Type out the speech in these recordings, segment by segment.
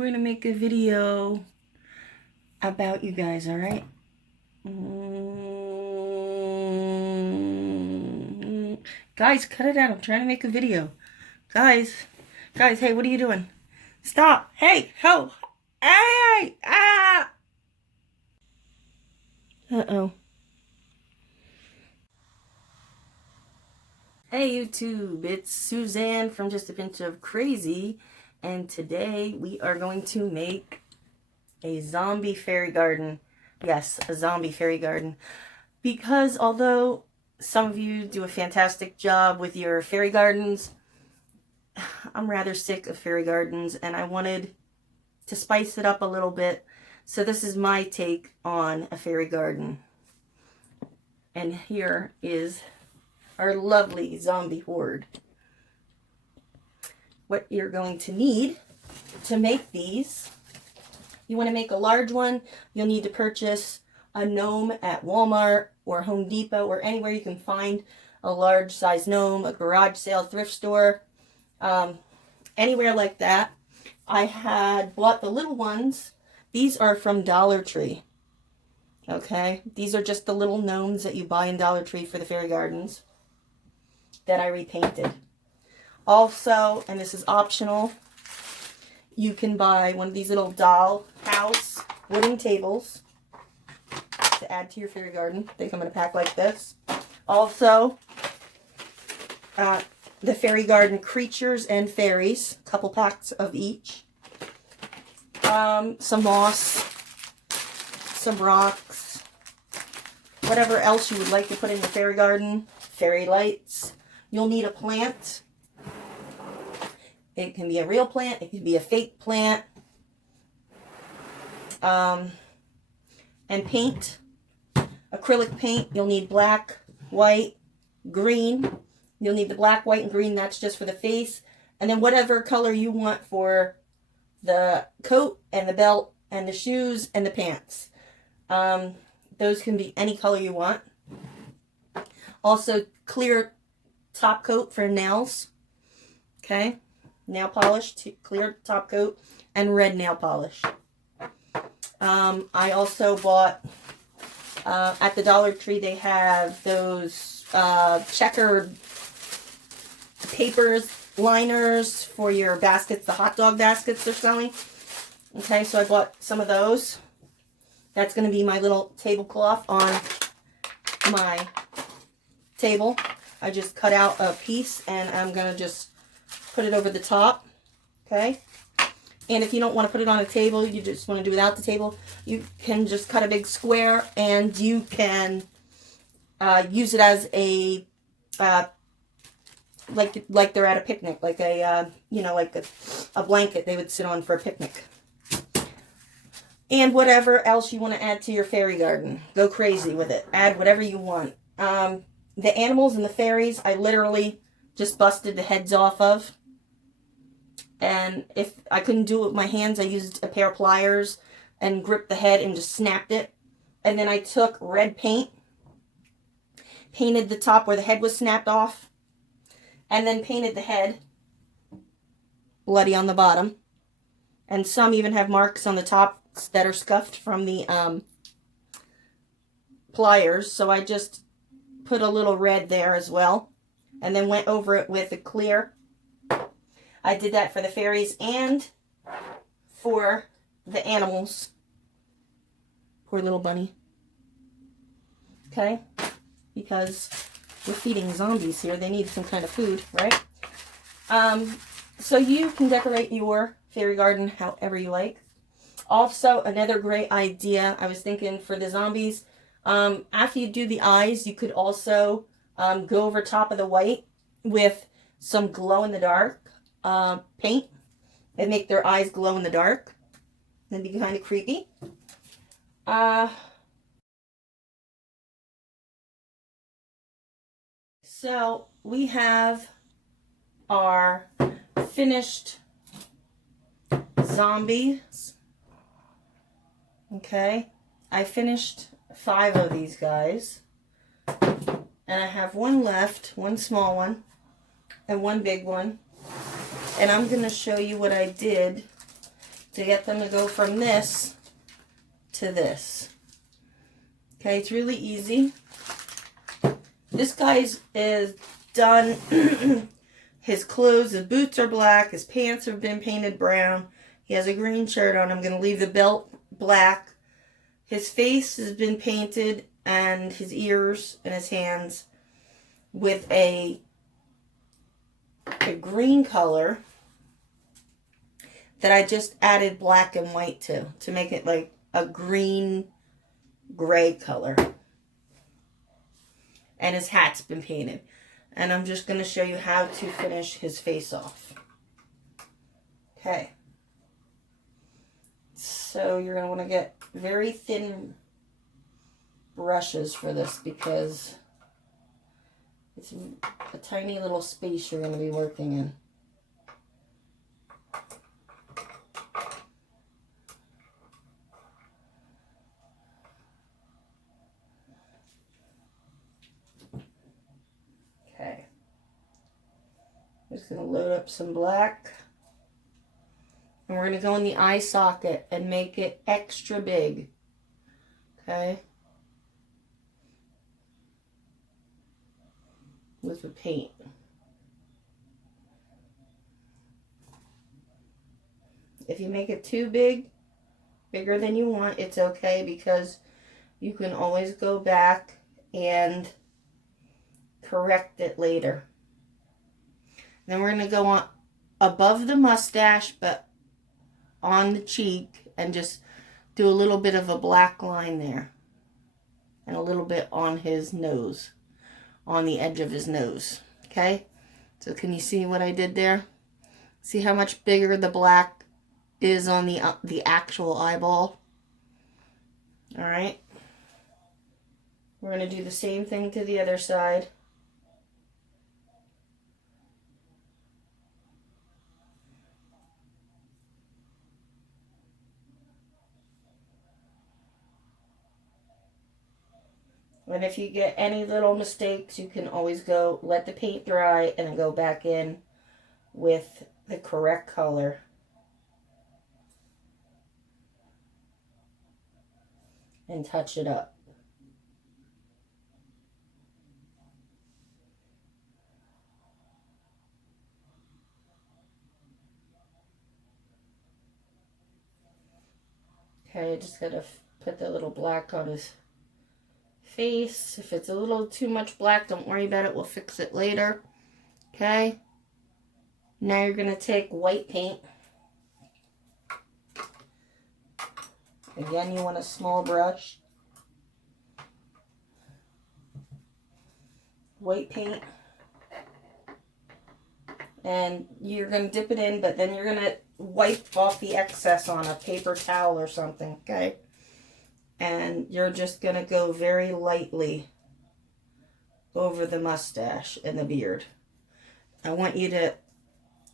we're gonna make a video about you guys, all right? Guys, cut it out. I'm trying to make a video. Guys, hey, what are you doing? Stop. Hey, ho. Hey, ah. Uh-oh. Hey, YouTube. It's Suzanne from Just a Pinch of Crazy. And today we are going to make a zombie fairy garden. Yes, a zombie fairy garden. Because although some of you do a fantastic job with your fairy gardens, I'm rather sick of fairy gardens and I wanted to spice it up a little bit. So this is my take on a fairy garden. And here is our lovely zombie horde. What you're going to need to make these, you want to make a large one, you'll need to purchase a gnome at Walmart or Home Depot or anywhere you can find a large size gnome, a garage sale, thrift store, anywhere like that. I had bought the little ones. These are from Dollar Tree. Okay, these are just the little gnomes that you buy in Dollar Tree for the fairy gardens that I repainted. Also, and this is optional, you can buy one of these little doll house wooden tables to add to your fairy garden. They come in a pack like this. Also, the fairy garden creatures and fairies, a couple packs of each. Some moss, some rocks, whatever else you would like to put in your fairy garden. Fairy lights. You'll need a plant. It can be a real plant. It can be a fake plant. And paint. Acrylic paint. You'll need black, white, green. You'll need the black, white, and green. That's just for the face. And then whatever color you want for the coat and the belt and the shoes and the pants. Those can be any color you want. Also, clear top coat for nails. Okay. Nail polish, clear top coat, and red nail polish. I also bought, at the Dollar Tree, they have those checkered papers, liners for your baskets, the hot dog baskets they're selling. Okay, so I bought some of those. That's going to be my little tablecloth on my table. I just cut out a piece and I'm going to just put it over the top. Okay. And if you don't want to put it on a table, you just want to do without the table, you can just cut a big square and you can use it as a like they're at a picnic, like a like a blanket they would sit on for a picnic. And whatever else you want to add to your fairy garden, go crazy with it. Add whatever you want. The animals and the fairies, I literally just busted the heads off of. And if I couldn't do it with my hands, I used a pair of pliers and gripped the head and just snapped it. And then I took red paint, painted the top where the head was snapped off, and then painted the head bloody on the bottom. And some even have marks on the top that are scuffed from the pliers. So I just put a little red there as well. And then went over it with a clear. I did that for the fairies and for the animals. Poor little bunny. Okay? Because we're feeding zombies here. They need some kind of food, right? So you can decorate your fairy garden however you like. Also, another great idea, I was thinking for the zombies, after you do the eyes, you could also go over top of the white with some glow-in-the-dark paint and make their eyes glow in the dark. That'd be kind of creepy. So we have our finished zombies. Okay, I finished 5 of these guys. And I have one left, one small one, and one big one. And I'm going to show you what I did to get them to go from this to this. Okay, it's really easy. This guy is done. His clothes, his boots are black. His pants have been painted brown. He has a green shirt on. I'm going to leave the belt black. His face has been painted, and his ears and his hands with a green color that I just added black and white to make it like a green gray color. And his hat's been painted. And I'm just going to show you how to finish his face off. Okay. So you're going to want to get very thin brushes for this because it's a tiny little space you're going to be working in. Okay. I'm just going to load up some black. And we're going to go in the eye socket and make it extra big. Okay. With the paint. If you make it too big, bigger than you want, it's okay because you can always go back and correct it later. Then we're going to go on above the mustache, but on the cheek, and just do a little bit of a black line there. And a little bit on his nose. On the edge of his nose. Okay? So can you see what I did there? See how much bigger the black is on the actual eyeball? Alright? We're going to do the same thing to the other side. And if you get any little mistakes, you can always go let the paint dry and then go back in with the correct color. And touch it up. Okay, I just gotta put the little black on his face. If it's a little too much black, don't worry about it. We'll fix it later. Okay. Now you're going to take white paint. Again, you want a small brush. White paint. And you're going to dip it in, but then you're going to wipe off the excess on a paper towel or something, okay? And you're just going to go very lightly over the mustache and the beard. I want you to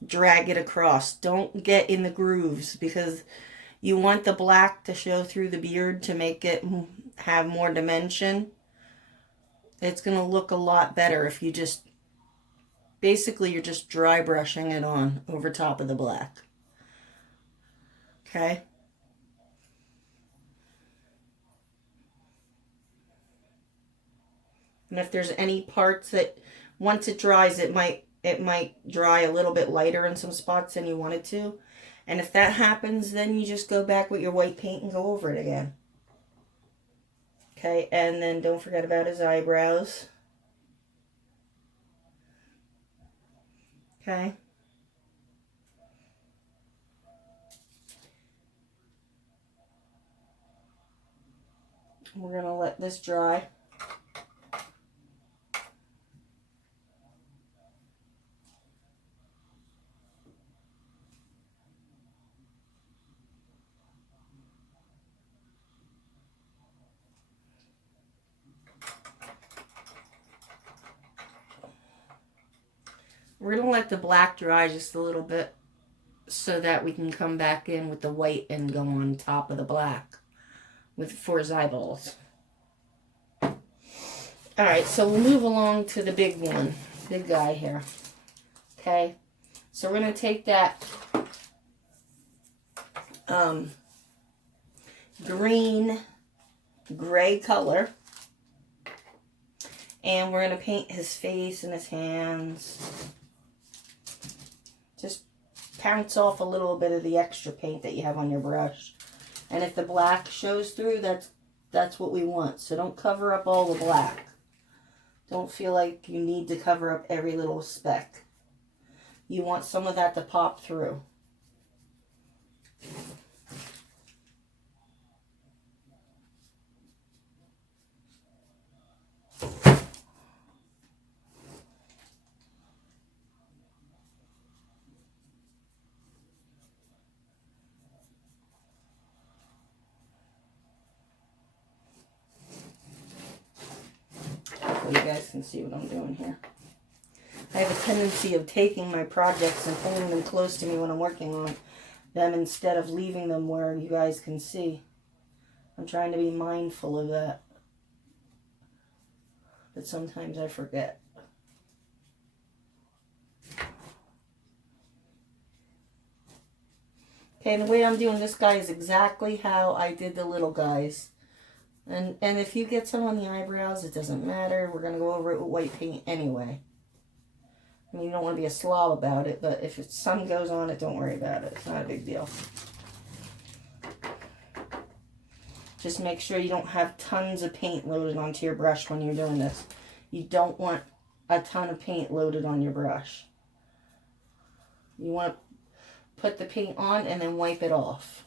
drag it across. Don't get in the grooves because you want the black to show through the beard to make it have more dimension. It's going to look a lot better if you just, basically you're just dry brushing it on over top of the black. Okay? And if there's any parts that, once it dries, it might dry a little bit lighter in some spots than you want it to. And if that happens, then you just go back with your white paint and go over it again. Okay, and then don't forget about his eyebrows. Okay. We're going to let this dry. We're going to let the black dry just a little bit so that we can come back in with the white and go on top of the black for his eyeballs. Alright, so we'll move along to the big one, big guy here. Okay, so we're going to take that green, gray color. And we're going to paint his face and his hands. Just pounce off a little bit of the extra paint that you have on your brush. And if the black shows through, that's what we want. So don't cover up all the black. Don't feel like you need to cover up every little speck. You want some of that to pop through. So you guys can see what I'm doing here. I have a tendency of taking my projects and pulling them close to me when I'm working on them instead of leaving them where you guys can see. I'm trying to be mindful of that. But sometimes I forget. Okay, and the way I'm doing this guy is exactly how I did the little guys. And if you get some on the eyebrows, it doesn't matter. We're going to go over it with white paint anyway. I mean, you don't want to be a slob about it, but if some goes on it, don't worry about it. It's not a big deal. Just make sure you don't have tons of paint loaded onto your brush when you're doing this. You don't want a ton of paint loaded on your brush. You want to put the paint on and then wipe it off.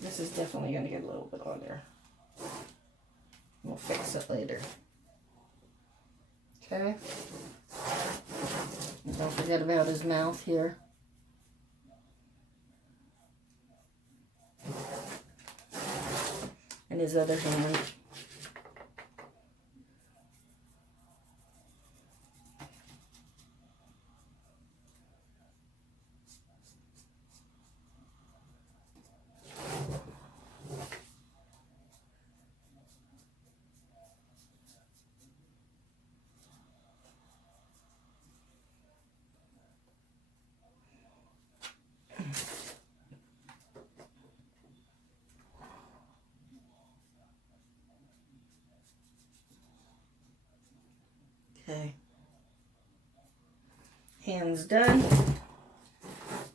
This is definitely going to get a little bit on there. We'll fix it later. Okay. And don't forget about his mouth here. And his other hand. Okay. Hands done.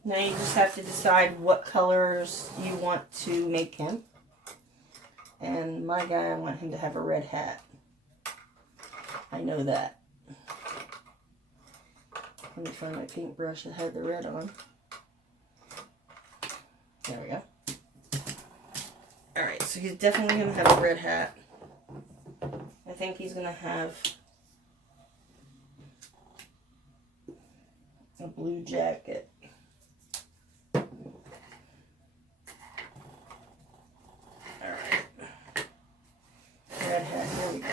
Now you just have to decide what colors you want to make him. And my guy, I want him to have a red hat. I know that. Let me find my paintbrush that had the red on. There we go. Alright, so he's definitely going to have a red hat. I think he's going to have a blue jacket. Alright. Red hat, here we go.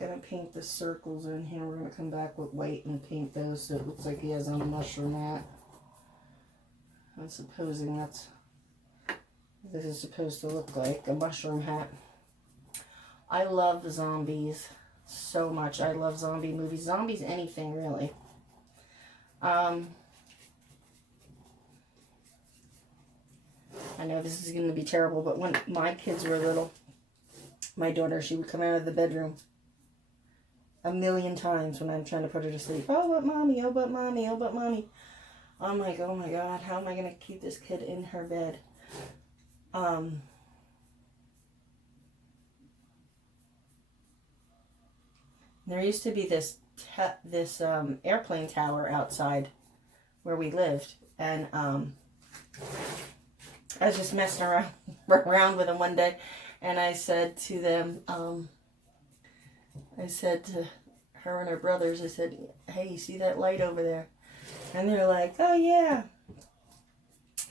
Gonna paint the circles in here. We're gonna come back with white and paint those so it looks like he has on a mushroom hat. I'm supposing that's this is supposed to look like a mushroom hat. I love zombies so much. I love zombie movies. Zombies, anything really. I know this is gonna be terrible, but when my kids were little, my daughter, she would come out of the bedroom a million times when I'm trying to put her to sleep. Oh, but mommy, oh, but mommy, oh, but mommy. I'm like, oh my God, how am I going to keep this kid in her bed? There used to be this airplane tower outside where we lived. And I was just messing around with them one day. And I said to them, I said to her and her brothers, I said, hey, you see that light over there? And they're like, oh, yeah.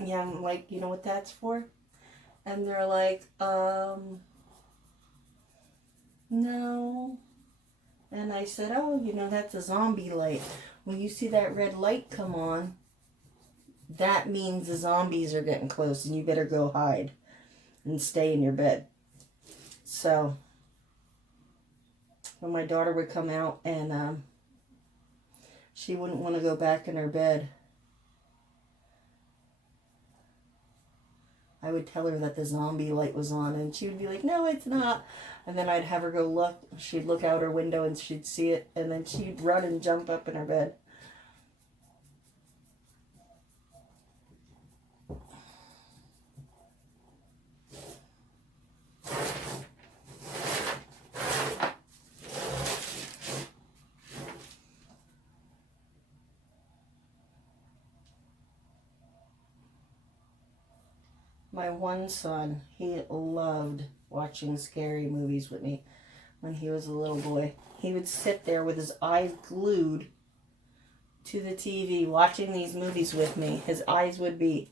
Yeah, I'm like, you know what that's for? And they're like, no. And I said, oh, you know, that's a zombie light. When you see that red light come on, that means the zombies are getting close and you better go hide and stay in your bed. So when my daughter would come out and she wouldn't want to go back in her bed, I would tell her that the zombie light was on and she would be like, no, it's not. And then I'd have her go look. She'd look out her window and she'd see it, and then she'd run and jump up in her bed. My one son, he loved watching scary movies with me when he was a little boy. He would sit there with his eyes glued to the TV watching these movies with me. His eyes would be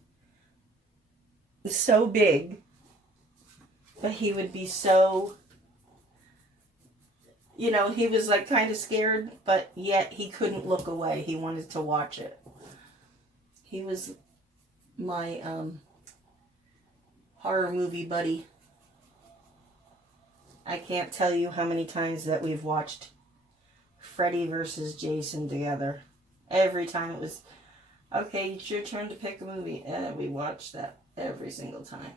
so big, but he would be so, you know, he was like kind of scared, but yet he couldn't look away. He wanted to watch it. He was my horror movie buddy. I can't tell you how many times that we've watched Freddy versus Jason together. Every time it was, okay, it's your turn to pick a movie. And we watched that every single time.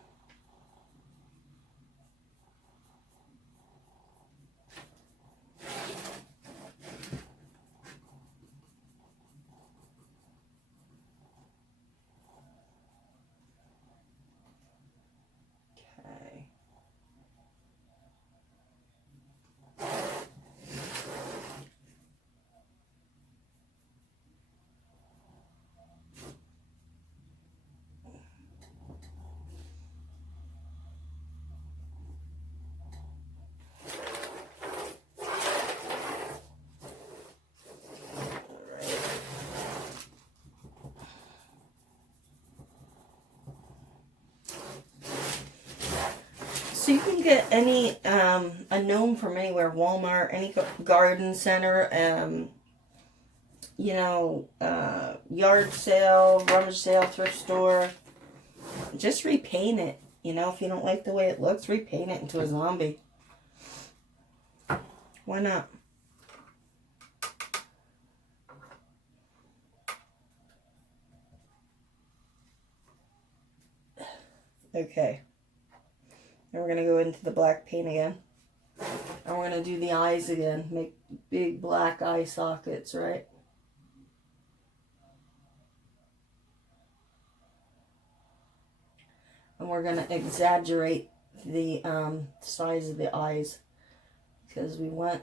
So you can get any, a gnome from anywhere, Walmart, any garden center, you know, yard sale, rummage sale, thrift store. Just repaint it. You know, if you don't like the way it looks, repaint it into a zombie. Why not? Okay. And we're going to go into the black paint again. And we're going to do the eyes again. Make big black eye sockets, right? And we're going to exaggerate the size of the eyes, because we want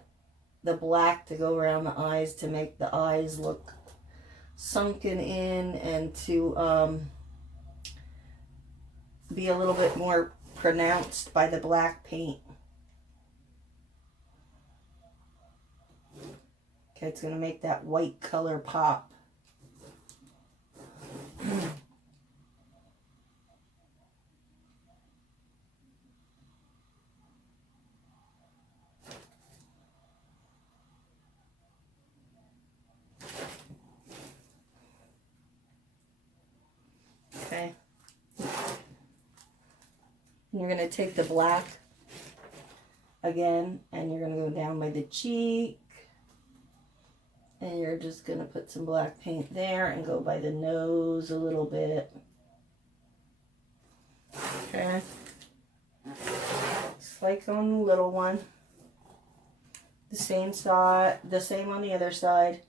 the black to go around the eyes to make the eyes look sunken in and to be a little bit more pronounced by the black paint. Okay, it's going to make that white color pop. Okay. And you're going to take the black again, and you're going to go down by the cheek. And you're just going to put some black paint there and go by the nose a little bit. Okay. Just like on the little one. The same side, the same on the other side.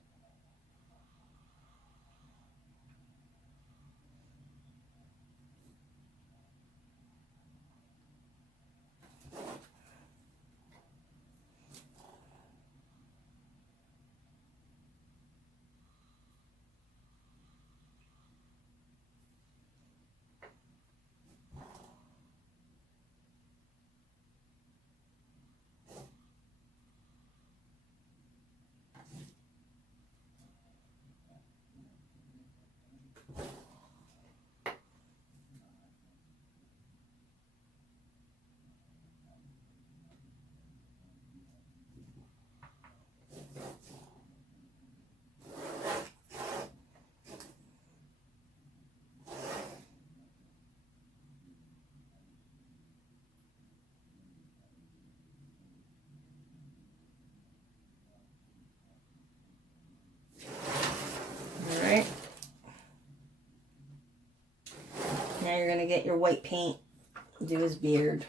get your white paint, do his beard.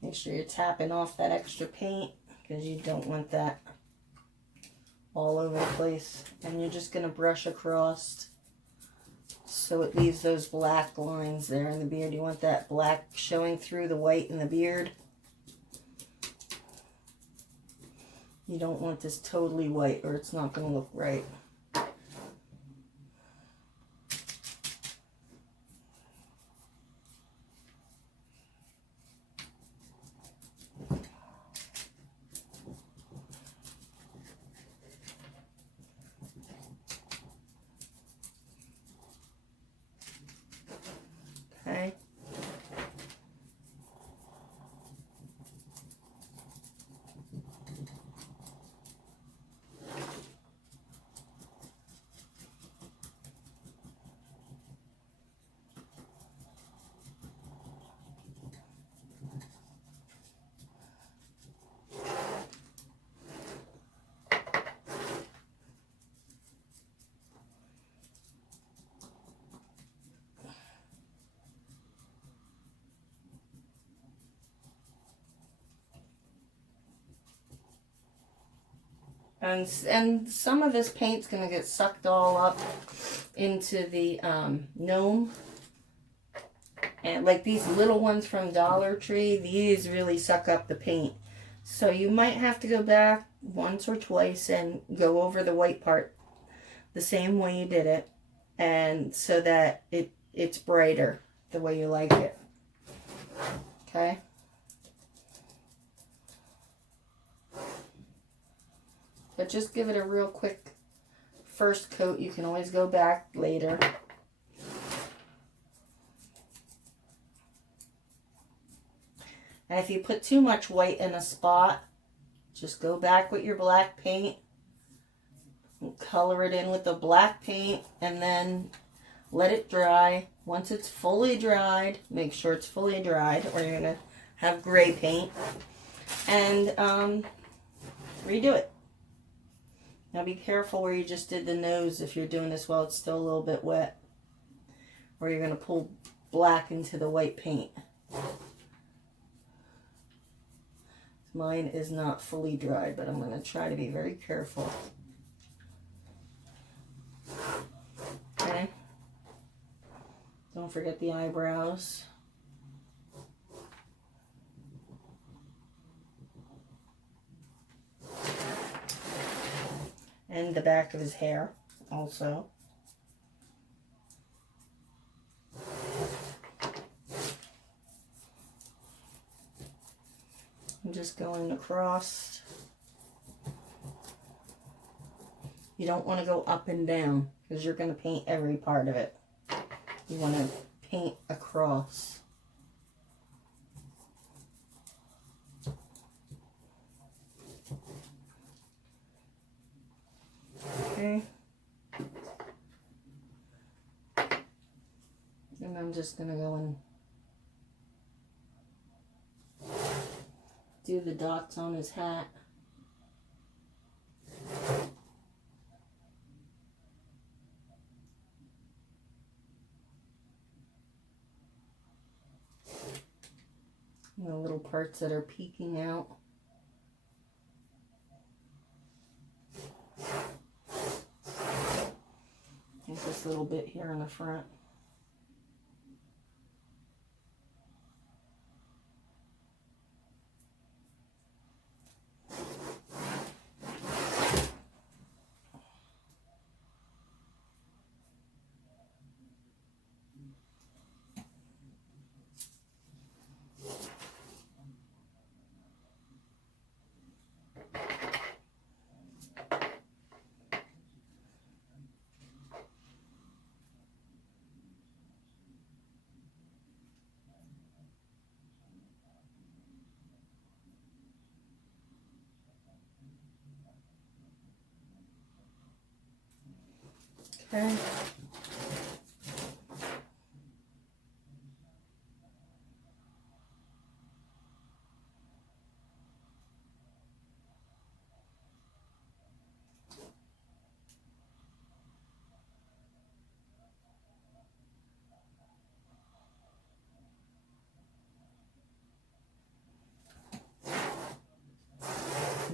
Make sure you're tapping off that extra paint because you don't want that all over the place. And you're just going to brush across so it leaves those black lines there in the beard. You want that black showing through the white in the beard. You don't want this totally white or it's not going to look right. Okay. And some of this paint's going to get sucked all up into the gnome. And like these little ones from Dollar Tree, these really suck up the paint. So you might have to go back once or twice and go over the white part the same way you did it. And so that it's brighter the way you like it. Okay? But just give it a real quick first coat. You can always go back later. And if you put too much white in a spot, just go back with your black paint. And color it in with the black paint and then let it dry. Once it's fully dried, make sure it's fully dried or you're going to have gray paint. And redo it. Now be careful where you just did the nose if you're doing this while it's still a little bit wet. Or you're going to pull black into the white paint. Mine is not fully dried, but I'm going to try to be very careful. Okay. Don't forget the eyebrows. And the back of his hair also. I'm just going across. You don't want to go up and down because you're going to paint every part of it. You want to paint across. Okay. And I'm just going to go and do the dots on his hat. And the little parts that are peeking out. And this little bit here in the front. Okay.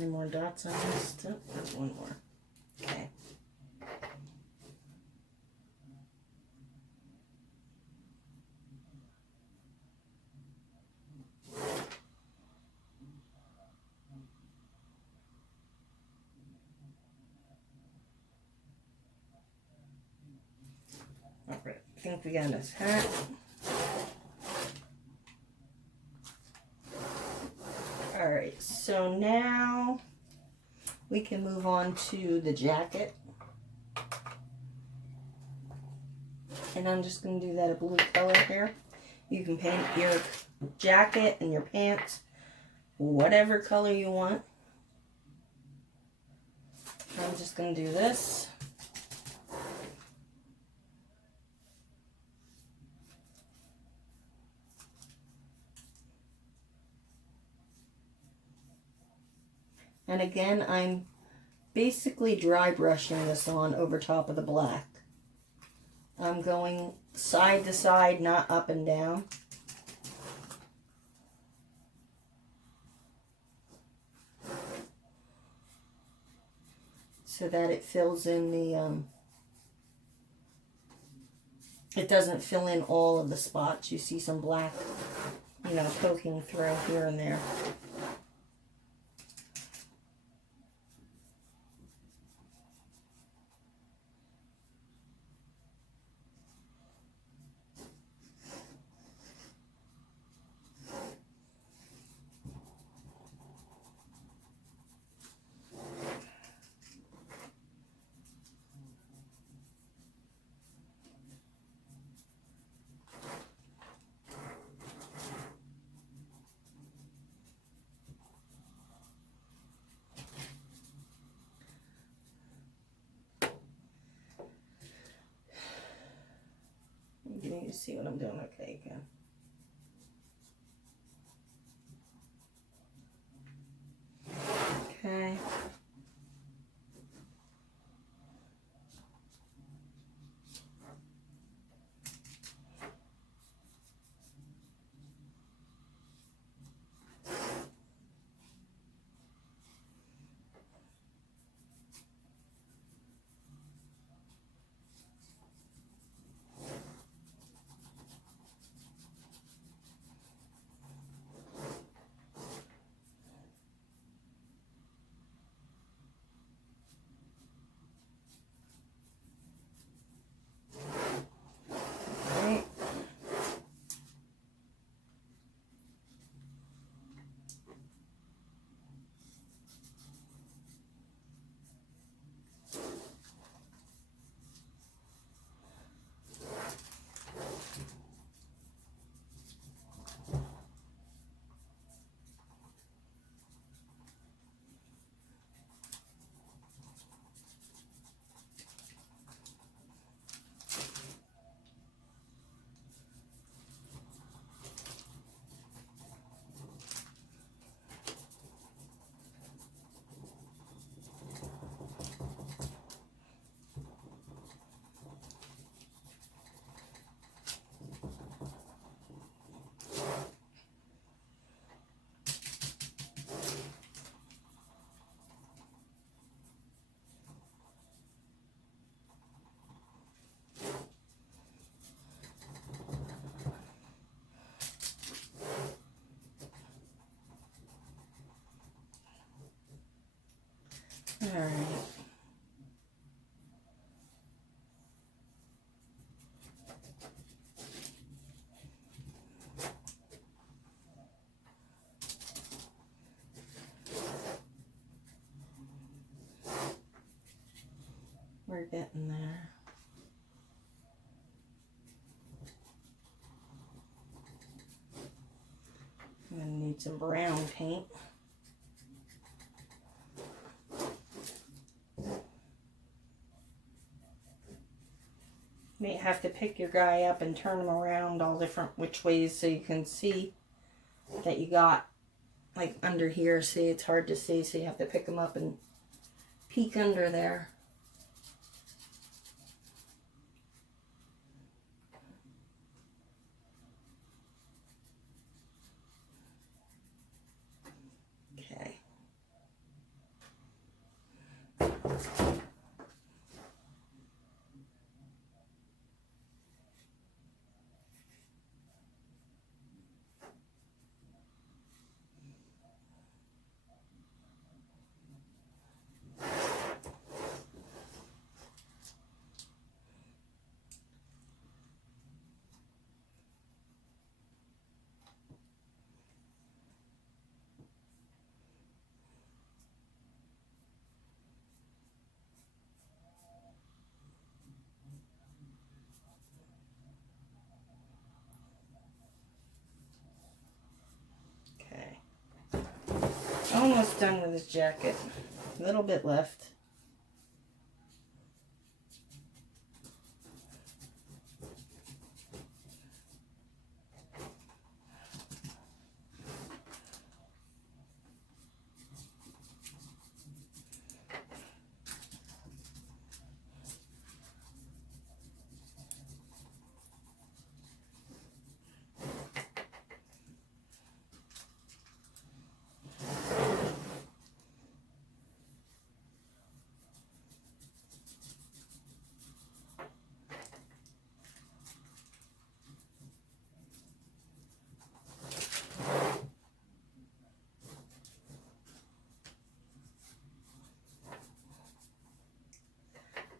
any more dots on this? Oh, there's one more. Okay. Alright, I think we got his hat. Alright, so now we can move on to the jacket. And I'm just going to do that a blue color here. You can paint your jacket and your pants whatever color you want. I'm just going to do this. And again, I'm basically dry brushing this on over top of the black. I'm going side to side, not up and down. So that it fills in the, it doesn't fill in all of the spots. You see some black, you know, poking through here and there. You need to see what I'm doing. Okay, again. Okay. All right. We're getting there. I'm gonna need some brown paint. You may have to pick your guy up and turn him around all different which ways so you can see that you got like under here. See, it's hard to see, so you have to pick him up and peek under there. Okay. Almost done with his jacket. A little bit left.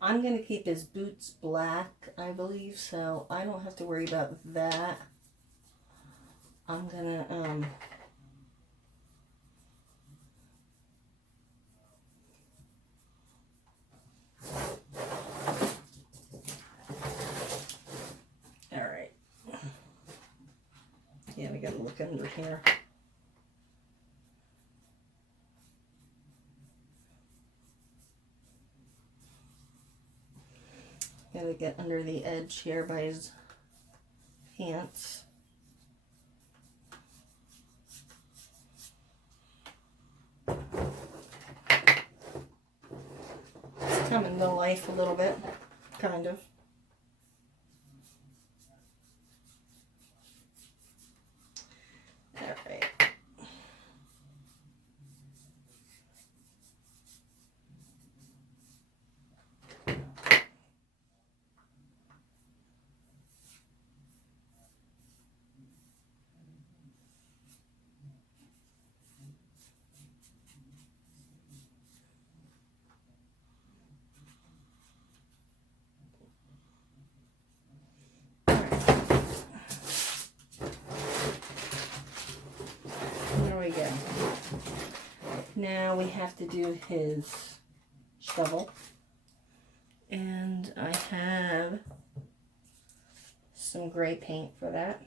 I'm going to keep his boots black, I believe, so I don't have to worry about that. I'm going to, alright. Yeah, we got to look under here. Gotta get under the edge here by his pants. It's coming to life a little bit, kind of. Alright. Now we have to do his shovel, and I have some gray paint for that.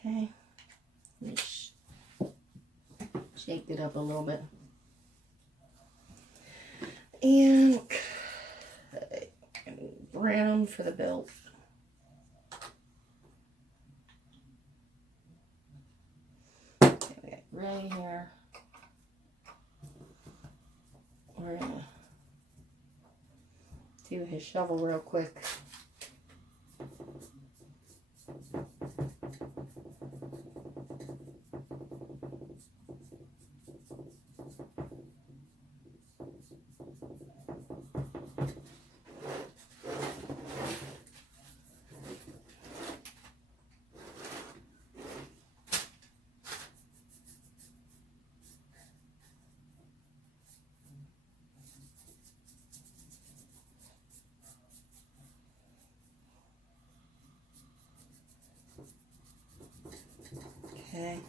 Okay, shake it up a little bit. And brown for the belt. Okay, we got gray here. We're gonna do his shovel real quick. Okay.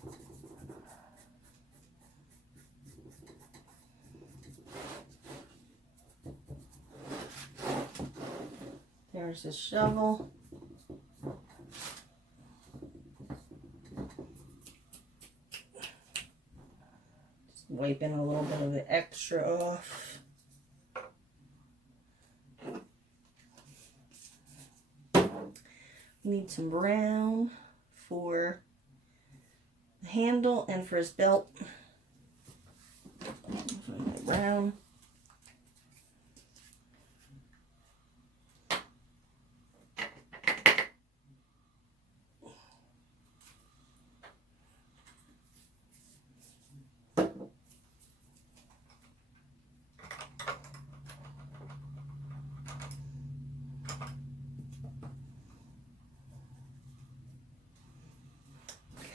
There's the shovel. Just wiping a little bit of the extra off. Need some brown for the handle and for his belt. Brown.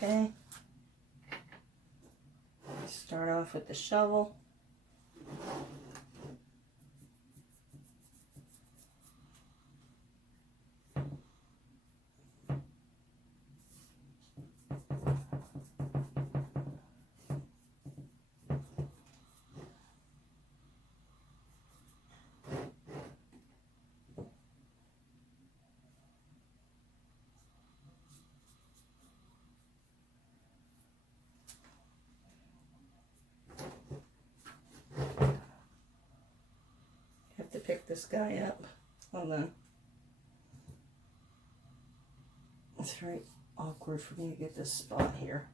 Okay. Start off with the shovel. Have to pick this guy up. Hold on. It's very awkward for me to get this spot here.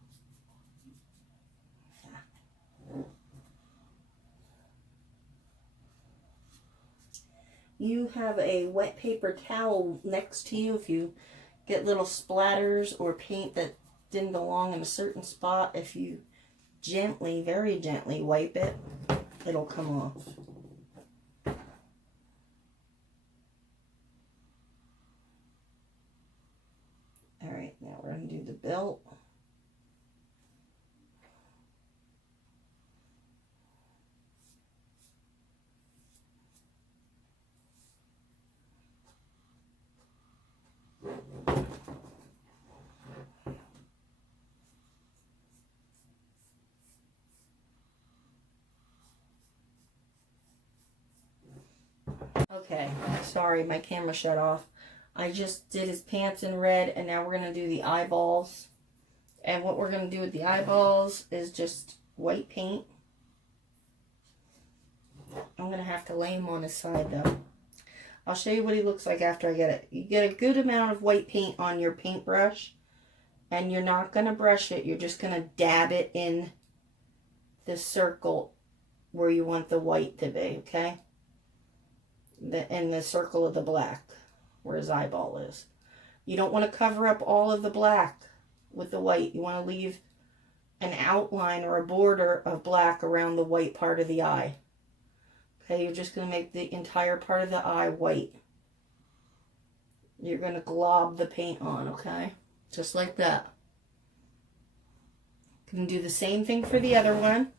You have a wet paper towel next to you. If you get little splatters or paint that didn't belong in a certain spot, if you gently, very gently wipe it, it'll come off. All right, now we're going to do the belt. Okay, sorry, my camera shut off. I just did his pants in red, and now we're going to do the eyeballs. And what we're going to do with the eyeballs is just white paint. I'm going to have to lay him on his side, though. I'll show you what he looks like after I get it. You get a good amount of white paint on your paintbrush, and you're not going to brush it. You're just going to dab it in the circle where you want the white to be, okay? In the circle of the black, where his eyeball is. You don't want to cover up all of the black with the white. You want to leave an outline or a border of black around the white part of the eye. Okay, you're just going to make the entire part of the eye white. You're going to glob the paint on, okay? Just like that. You can do the same thing for the other one.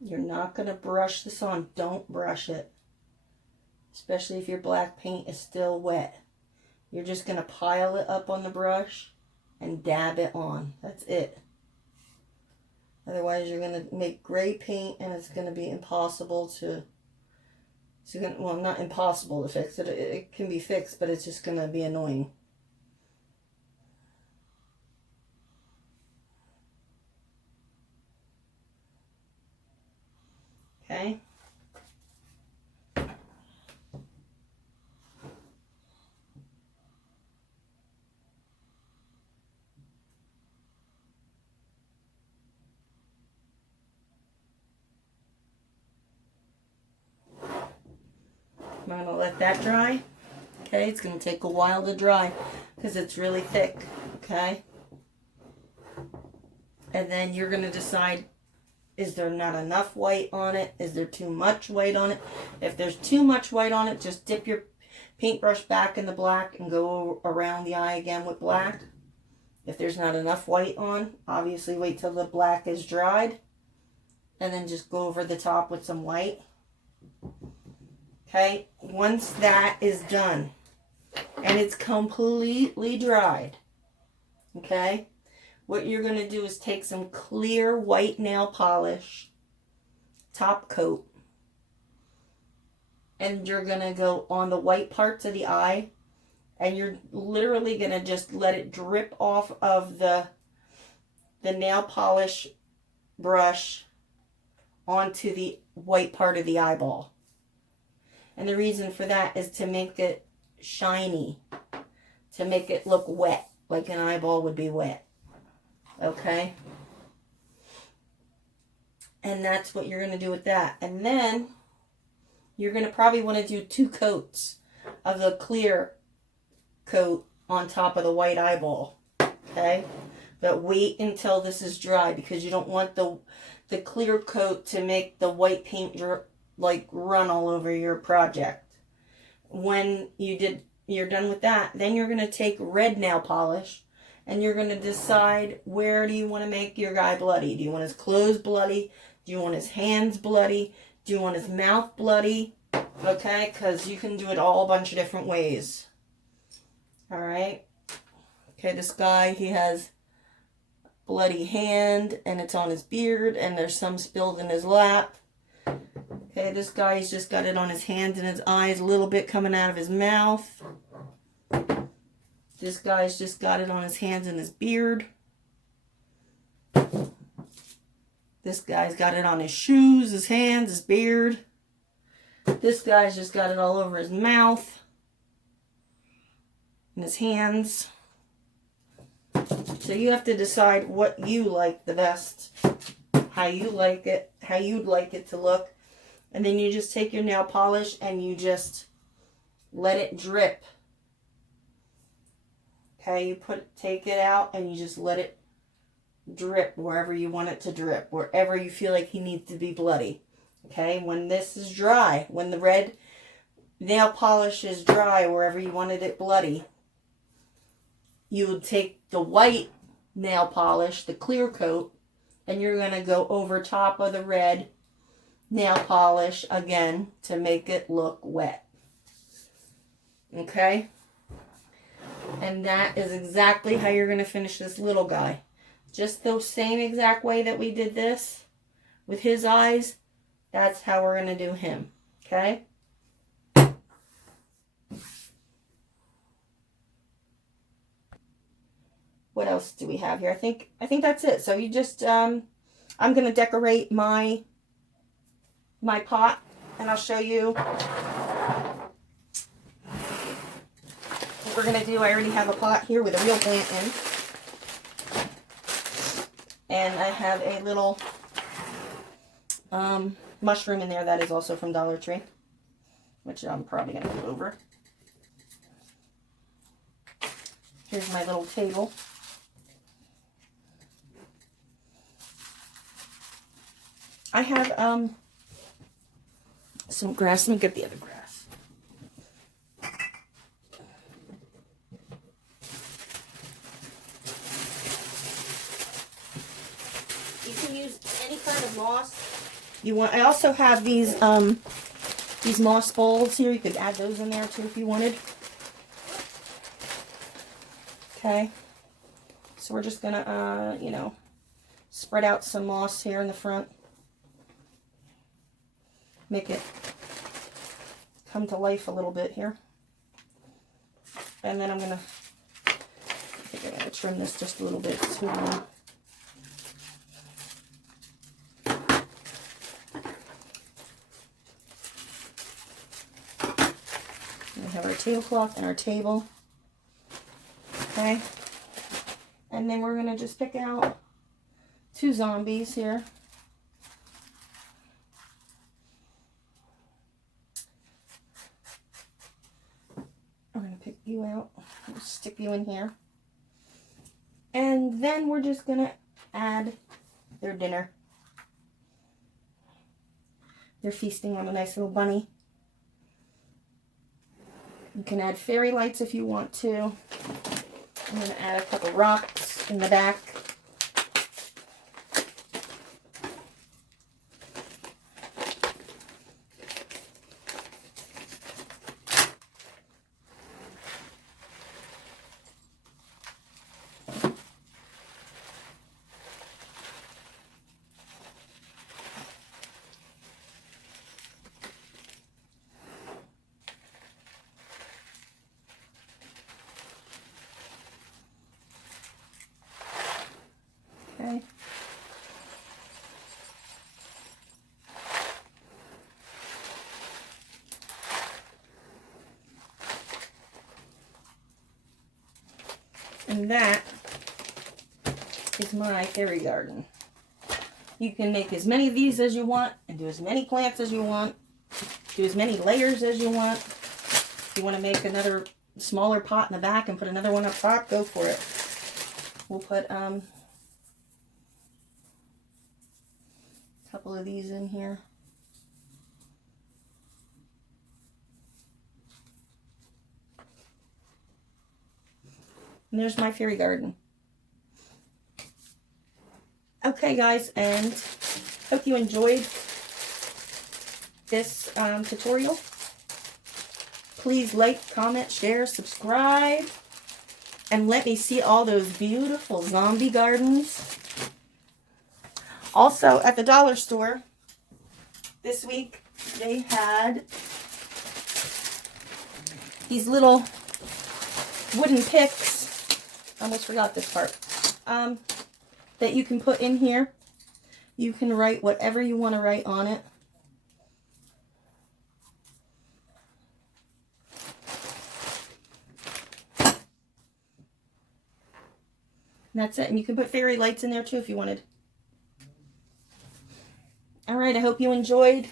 You're not going to brush this on. Don't brush it. Especially if your black paint is still wet. You're just going to pile it up on the brush and dab it on. That's it. Otherwise, you're going to make gray paint and it's going to be impossible to... well, not impossible to fix it. It can be fixed, but it's just going to be annoying. Okay. I'm going to let that dry. Okay, it's going to take a while to dry because it's really thick. Okay. And then you're going to decide, is there not enough white on it? Is there too much white on it? If there's too much white on it, just dip your paintbrush back in the black and go around the eye again with black. If there's not enough white on, obviously wait till the black is dried. And then just go over the top with some white. Okay, once that is done and it's completely dried, okay, what you're going to do is take some clear white nail polish, top coat, and you're going to go on the white parts of the eye, and you're literally going to just let it drip off of the nail polish brush onto the white part of the eyeball. And the reason for that is to make it shiny, to make it look wet, like an eyeball would be wet. Okay? And that's what you're going to do with that. And then you're going to probably want to do 2 coats of the clear coat on top of the white eyeball. Okay? But wait until this is dry because you don't want the clear coat to make the white paint like run all over your project. When you're done with that, then you're going to take red nail polish and you're going to decide, where do you want to make your guy bloody? Do you want his clothes bloody? Do you want his hands bloody? Do you want his mouth bloody? Okay, because you can do it all a bunch of different ways. All right. Okay, this guy, he has bloody hand and it's on his beard and there's some spilled in his lap. Okay, this guy's just got it on his hands and his eyes, a little bit coming out of his mouth. This guy's just got it on his hands and his beard. This guy's got it on his shoes, his hands, his beard. This guy's just got it all over his mouth and his hands. So you have to decide what you like the best, how you like it, how you'd like it to look. And then you just take your nail polish and you just let it drip. Okay, you take it out and you just let it drip wherever you want it to drip, wherever you feel like he needs to be bloody. Okay, when this is dry, when the red nail polish is dry, wherever you wanted it bloody, you would take the white nail polish, the clear coat, and you're going to go over top of the red nail polish again to make it look wet. Okay? And that is exactly how you're going to finish this little guy. Just the same exact way that we did this with his eyes, that's how we're going to do him. Okay? What else do we have here? I think that's it. So you just I'm going to decorate my pot, and I'll show you what we're going to do. I already have a pot here with a real plant in. And I have a little mushroom in there that is also from Dollar Tree, which I'm probably going to put over. Here's my little table. I have some grass. Let me get the other grass. You can use any kind of moss you want. I also have these moss bowls here. You could add those in there too if you wanted. Okay. So we're just gonna spread out some moss here in the front. Make it come to life a little bit here. And then I think I'm going to trim this just a little bit too. We have our tablecloth and our table. Okay. And then we're going to just pick out 2 zombies here. You out, I'll stick you in here, and then we're just gonna add their dinner. They're feasting on a nice little bunny. You can add fairy lights if you want to. I'm gonna add a couple rocks in the back. Okay. And that is my fairy garden. You can make as many of these as you want and do as many plants as you want. Do as many layers as you want. If you want to make another smaller pot in the back and put another one up top, go for it. We'll put couple of these in here. And there's my fairy garden. Okay, guys, and hope you enjoyed this tutorial. Please like, comment, share, subscribe, and let me see all those beautiful zombie gardens. Also, at the dollar store this week, they had these little wooden picks. I almost forgot this part. That you can put in here. You can write whatever you want to write on it. And that's it. And you can put fairy lights in there too if you wanted. All right, I hope you enjoyed